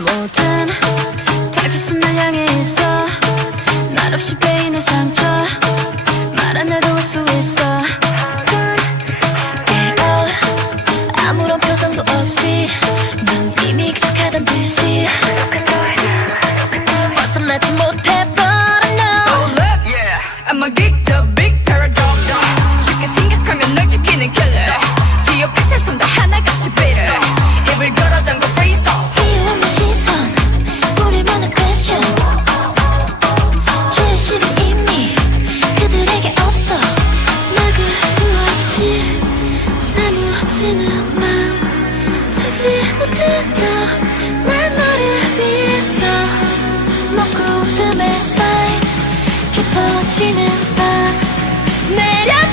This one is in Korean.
모든 달빛은 날 향해 있어. 날 없이 베이는 상처. 말 안 해도 알 수 있어. yeah. 아무런 표정도 없이 넌 이미 익숙하단 듯이. 벗어나지 못해 but yeah. I'm a geek, 지는 밤 내려.